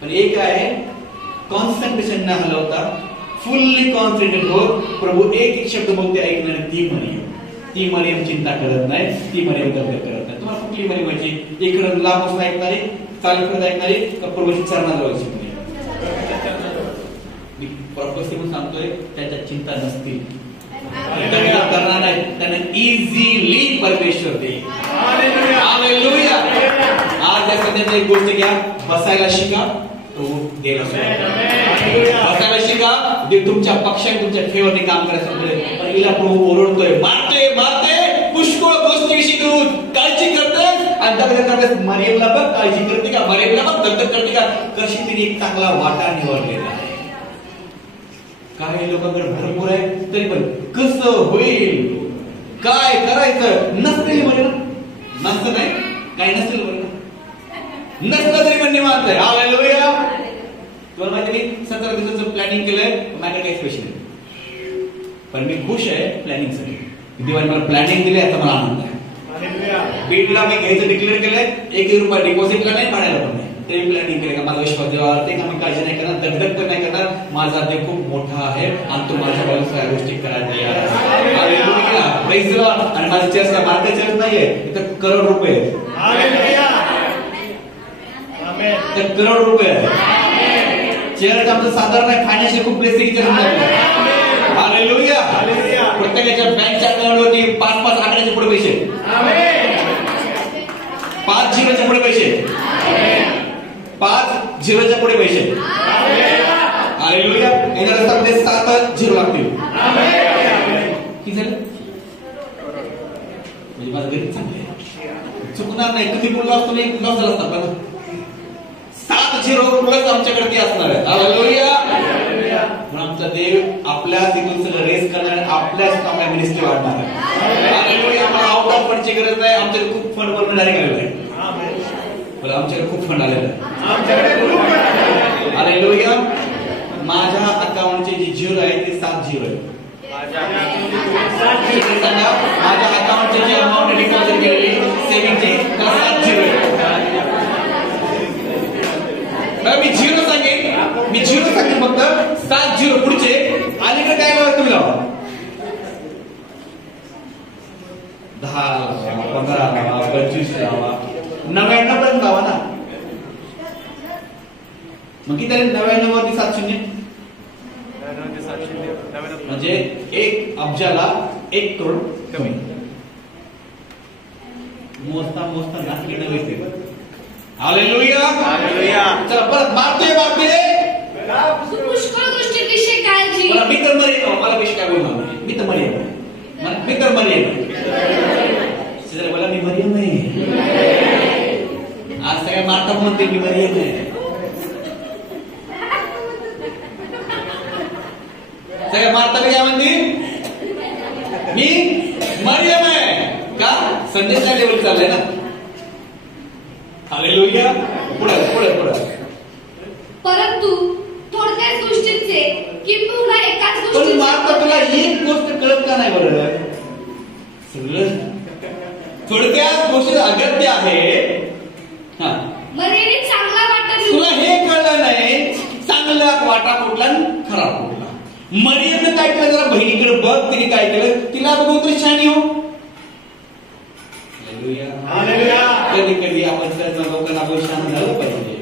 पण एक आहे कॉन्सन्ट्रेशन न हलवता फुल्ली कॉन्सन्ट्रेटेड हो, प्रभू एक एक शब्द बोलते ऐकणारी ती मरियम. ती मरियम चिंता करत नाही, ती मरियम दगदग करत नाही. तुम्हाला कुठली मरियम व्हायची? इकडं लांब बसणं ऐकणारी, चालत करत ऐकणारी, का प्रभूची चरणाला व्हायची मरियम? मी प्रॉपर्टी म्हणून सांगतोय, त्याच्या चिंता नसतील, करणार नाही, त्यांना इझिली परमेश्वर देईल. हालेलुया. आज या सध्याची एक गोष्ट घ्या, बसायला शिका, प्रभू देईल. बसायला शिका, देव तुमच्या पक्षाने तुमच्या फेवरने काम करायचं. पण हिला प्रभू ओरडतोय, मारते मारते, पुष्कळ गोष्टीविषयी तू काळजी करतेस आणि दगदग करतेस. मरियमला बघ काळजी करते का, मरियमला बघ दगदग करते का, कशी तिने एक चांगला वाटा निवडलेला आहे. काही लोकांकडे भरपूर आहे, तरी पण कसं होईल, काय करायचं नसतील म्हणे ना, नसतं नाही काही नसतील म्हणे ना, नसतं तरी पण निवांत आहे. हालेलुया. तुम्हाला माहिती मी 17 दिवसाचं प्लॅनिंग केलंय, माझ्याकडे काही स्पेशल आहे, पण मी खुश आहे प्लॅनिंग साठी. देवाने मला प्लॅनिंग दिली, याचा मला आनंद आहे. बीडला मी घ्यायचं डिक्लेअर केलंय, 1 रुपया डिपॉझिटला नाही, भाड्याला पण नाही. ते प्लॅनिंग केलं का माझा विश्वास जेव्हा ते का मी काळजी नाही करणार, दगदग पण नाही करणार. माझा देव खूप मोठा आहे आणि तो माझ्या बाजूला सगळ्या गोष्टी करायला तयार आहे. Praise the Lord. आणि माझं चर्च काय मार्केट चर्च नाहीये, इथं करोड रुपये आहेत. हालेलुया. आमेन. तर करोड रुपये आहेत. चर्च आमचं साधारण आहे, फायनान्शियल खूप ब्लेसिंग चर्च आहे. हालेलुया. प्रत्येकाच्या बँकच्या अकाउंटवरती 5-5 आकड्याचे पुढे पैसे, 5 झिरोच्या पुढे पैसे, 5 झिरोच्या पुढे पैसे. हालेलुया. एका रस्त्यामध्ये 7 झिरो लागतील. किती झालं? म्हणजे माझं गणित चांगलं आहे, चुकणार नाही. तुम्ही बोलला असतो नाही, लॉस झाला असता. 7 झिरो प्लस आमच्याकडे ते असणार आहे. हालेलुया. आमचा देव आपल्या तिथून सगळं रेस करणार, आपल्याच आपल्या मिनिस्ट्री वाढणार आहे. हालेलुया. आम्हाला आउट ऑफ फंडची गरज नाही, आमच्याकडे खूप फंड बनवणारे आलेलं आहे. बरं, आमच्याकडे खूप फंड आलेलं आहे. हालेलुया. माझ्या अकाउंटचे जे झिरो आहे ते 7 झिरो आहे. माझ्या अकाउंटचे जे अमाऊंट डिपॉझिट केलेली सेव्हिंगची 7 झिरो आहे. मी झिरो सांगेन, मी झिरो सांगेन फक्त. 7 झिरो पुढचे अलीकडे काय लावा तुम्ही लावा, 10 लावा, 15 लावा, 25 लावा, 99 पर्यंत लावा ना. मग किती 99 वरती 7 शून्य म्हणजे 1 अब्जाला 1 करोड कमी. मोजता मोजता नाटके नव्हे. हालेलुया. चला परत मारतोय पुष्कळ गोष्टींविषयी काळजी. मला मी तर मरेन, मला विषय काय बोलणार नाही. मी तर मरेन, मी तर मरेन. मला मी मरियम नाही. आज सगळ्या मार्टा म्हणते मी मरियम आहे. सगळ्या मार्ता काय म्हणते, मी मरियम आहे. का? संदेशच्या लेवल चाललंय ना. हालेलुया. पुढे पुढे पुढे. परंतु थोडक्याच गोष्टींचे किंबहुना एकाच पण गोष्टींचे मार्ता तुला एक गोष्ट कळत का नाही बरं? सगळं थोडक्यात गोष्टी अगत्य आहे. मर्यादित चांगला वाटा तुला हे कळलं नाही, चांगला वाटा कुठला खराब कुठला. मरियमने काय केलं, जरा बहिणीकडे बघ, तिने काय केलं, तिला बघून तू छान येऊ. कधी कधी आपण लोकांना आपण शान झालं पाहिजे,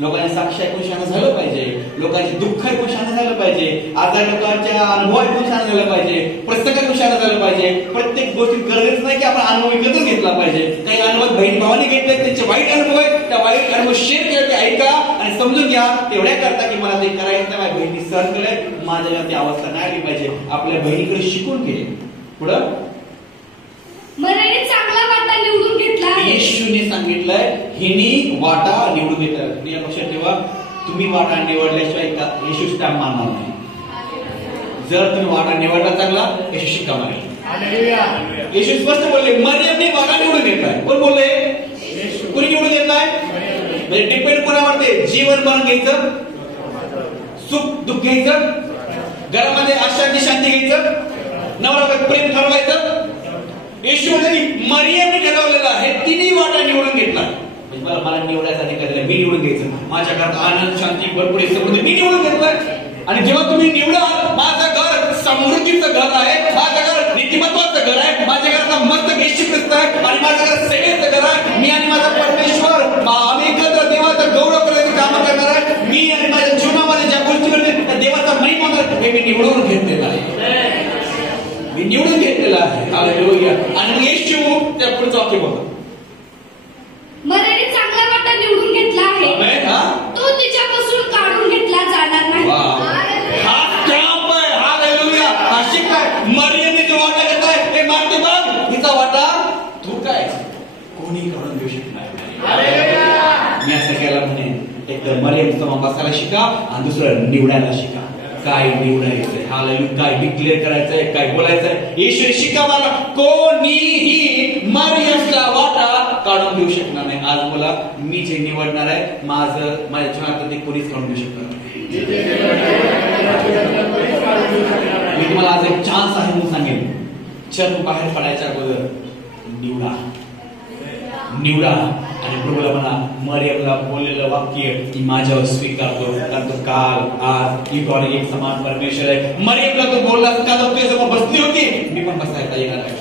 लोकांच्या साक्षी ऐकून शान झालं पाहिजे, लोकांचे दुःख ऐकून शान झालं पाहिजे, आजार लोकांच्या अनुभव ऐकून शान झालं पाहिजे, प्रसंग ऐकून शान झालं पाहिजे. प्रत्येक गोष्टी गरजेच नाही की आपण अनुभव विकतच घेतला पाहिजे. काही अनुभव बहीण भावाने घेतले, त्यांचे वाईट अनुभव आहेत, त्या वाईट अनुभव शेअर केले, ते ऐका आणि समजून घ्या. तेवढ्या करता की मला ते करायचं नाही, माझ्या बहिणी सहन केलंय, माझ्या ती अवस्था नाही आली पाहिजे. आपल्या बहिणीकडे शिकून घे. पुढं मर्यादित चांगला वाटा निवडून घेतला. येशूने सांगितलंय हिनी वाटा निवडून घेतला. लक्षात ठेवा, तुम्ही वाटा निवडल्याशिवाय येशू स्टॅम्प मारणार नाही. जर तुम्ही वाटा निवडला चांगला, येशू शिक्का मारेल. येशू स्पष्ट बोलले, मरियमने वाटा निवडून घेतलाय. कोण बोलले? कोणी निवडून घेतलाय? म्हणजे डिपेंड कोणावरती? जीवन बनवून घ्यायचं, सुख दुःख घ्यायचं, घरामध्ये अशांती शांती घ्यायचं, नवरा प्रेम ठरवायचं. येशू मरियमने ठरवलेलं आहे, तिने वाटा निवडून घेतला. मला निवडायचा अधिकार, मी निवडून घ्यायचं. माझ्या घरात आनंद शांती भरपूर समृद्धी मी निवडून घेतलाय. आणि जेव्हा तुम्ही निवडाल, माझं घर समृद्धीचं घर आहे, माझं घर नीतिमत्वाचं घर आहे, माझ्या घराचा मस्त येशू ख्रिस्त आहे, आणि माझं घर सेवेचं घर आहे. मी आणि माझा परमेश्वर आम्ही एकत्र देवाचं गौरव करायचं काम करणार आहे. मी आणि माझ्या जीवनामध्ये ज्या गोष्टी करते त्या देवाचा महिमा हे मी निवडून घेतलेला आहे, मी निवडून घेतलेला आहे. हालेलुया. आणि येशू त्या पुढचं वाक्य बघा, मर्यादित चांगला वाटा निवडून घेतला आहे, तो तिच्यापासून काढून घेतला जाणार नाही. हा स्टॅम्प आहे. हालेलुया. अशी काय मरियमने जो वाटा घेतलाय, हे मारते बघ, हिचा वाटा तू काय कोणी काढून घेऊ शकणार. मी असं केला म्हणे, एक तर मरियमचा बसायला शिका आणि दुसरं निवडायला शिका. काय निवडायचंय, हालेलुया, काय डिक्लेअर करायचंय, काय बोलायचंय, येशू शिका. मला कोणीही मरियमचा वाटा काढून घेऊ शकणार नाही. आज बोला, मी जे निवडणार आहे, माझ्या जीवनात ते कोणीच काढून घेऊ शकणार नाही. मी तुम्हाला आज एक चान्स आहे म्हणून सांगेन, चर्म बाहेर पडायच्या अगोदर निवडा. आणि प्रभूला म्हणा, मरियमला बोललेलं वाक्य की माझ्यावर स्वीकारतो, कारण तो काल आज एक समान परमेश्वर आहे. मरियमला तो बोलला का, तुझ्यासमोर बसली होती, मी पण बसायला येणार आहे.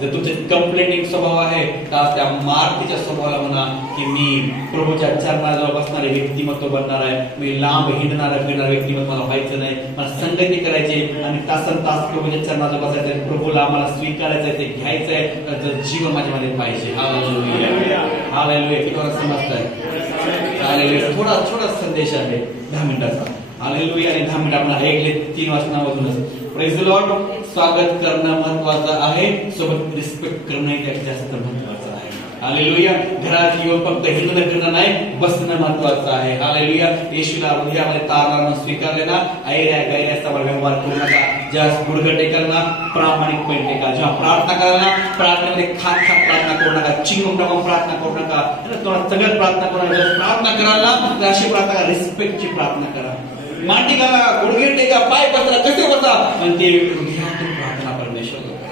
जर तुमचे कंप्लेनिंग स्वभाव आहे तर आज त्या मार्तीच्या स्वभावाला म्हणा की मी प्रभूच्या चरणाजवळ बसणारे व्यक्तिमत्व बनणार आहे, मी लांब हिंडणारा फिरणारा व्यक्तिमत्व मला व्हायचं नाही, मला संगती करायची आणि तासन तास प्रभूच्या चरणाजवळ बसायचं, प्रभूला आम्हाला स्वीकारायचंय, ते घ्यायचंय, त्याचं जीवन माझ्यामध्ये पाहिजे. Hallelujah hallelujah. किती कोणाला समजतंय? हालेलुया. थोडा संदेश आहे 10 मिनिटाचा. हालेलुया. आणि 10 मिनिट आपण ऐकले 3 वाचनामधूनच. Praise the Lord. स्वागत करणं महत्वाचं आहे, सोबत रिस्पेक्ट करणं त्यात जास्त महत्वाचं आहे. हालेलुया. घरात येऊन फक्त हिंदू करणं नाही, बसणं महत्वाचं आहे. हालेलुया. येशूला हृदयामध्ये तारणानं स्वीकारले ना, ऐऱ्या गैऱ्याचा व्यवहार करू नका. ज्यास गुडघे टेकाल ना प्रामाणिकपणे टेका. जेव्हा प्रार्थना कराल ना, प्रार्थनेमध्ये खात प्रार्थना करू नका, चिंगून टाकून प्रार्थना करू नका, सगळ्यात प्रार्थना करा. जेव्हा प्रार्थना कराल ना तर अशी प्रार्थना करा, रिस्पेक्टची प्रार्थना करा. मांडी घाला, गुडघे टेका, पाय पसरा, कसे बसा, आणि ते हृदयातून प्रार्थना परमेश्वर करा.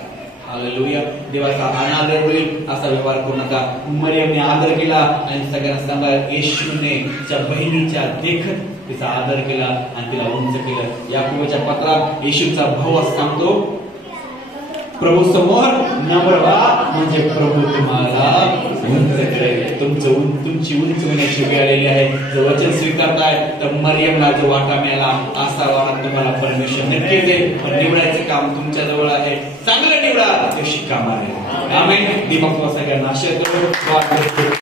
हालेलुया. देवाचा अनादर होईल असा व्यवहार करू नका. मरियमने आदर केला आणि सगळ्यांना सांगा, येशूने तिच्या बहिणीच्या देखत तिचा आदर केला आणि तिला उंच केलं. याकोबाच्या पत्रात येशूचा भाऊ असं सांगतो, प्रभू समोर नम्र व्हा म्हणजे प्रभू तुम्हाला उंच करेल. तुमची उंच होण्याची वेळ आलेली आहे. जर वचन स्वीकारताय तर मरियमला जो वाटा मिळाला असा वाटा तुम्हाला परमेश्वर नक्की देईल. पण निवडायचं काम तुमच्या जवळ आहे. चांगलं निवडा, ते शिक्का मारेल. आमेन. दीपक सगळ्यांना आशीर्वाद.